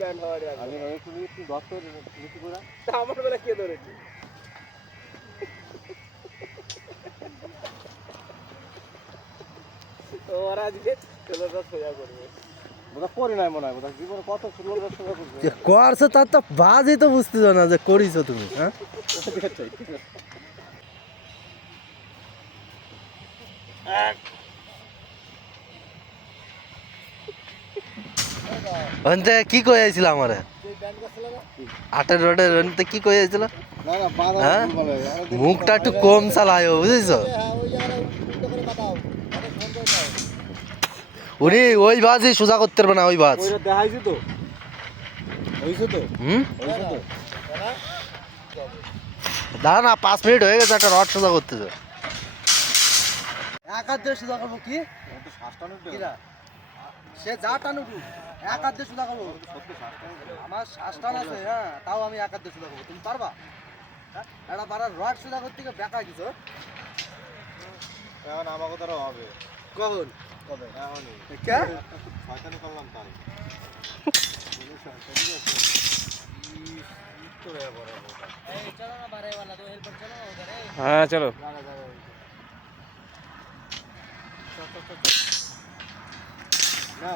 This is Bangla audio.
ব্যান্ড হওয়ার আগে আমি একটু দত্ত নিচু করে আমার বেলা কে ধরেছি ওরা আজকে ছেলেটা সোজা করবে বোধ করি নাই মনে হয় বোধ জীবনে কত ছোট সোজা করবে যে করছো তার তো বাজই তো বুঝতেছ না যে করিছো তুমি, হ্যাঁ? ওখানে কি কই আইছিল আমারে আটের রোডের ওখানে কি কই আইছিল? না না বাধা হ্যাঁ? ভুল বলে মুখটা একটু কম চালায়ও, বুঝেছো? উনি ওই বাজই সোজা করতে পারবে না, ওই বাজ। ওইটা দেখাইছি তো হইছে তো হুম, হইছে তো দাঁড়া না, 5 মিনিট হয়ে গেছে, একটা রড সোজা করতেছে। এক হাত দিয়ে সোজা করবো কি একটু শ্বাস টানুক কিরা সে যা টানুক এক হাত দিয়ে সোজা করবো আমার শ্বাস টান আছে, হ্যাঁ তাও আমি এক হাত দিয়ে সোজা করবো তুমি পারবা একটা পাড়ার রড সোজা করতে গিয়ে বেকা কিছু এখন আমাকে দ্বারা হবে কখন কবে এখনই কে শয়তানি করলাম তাই হ্যাঁ চলো না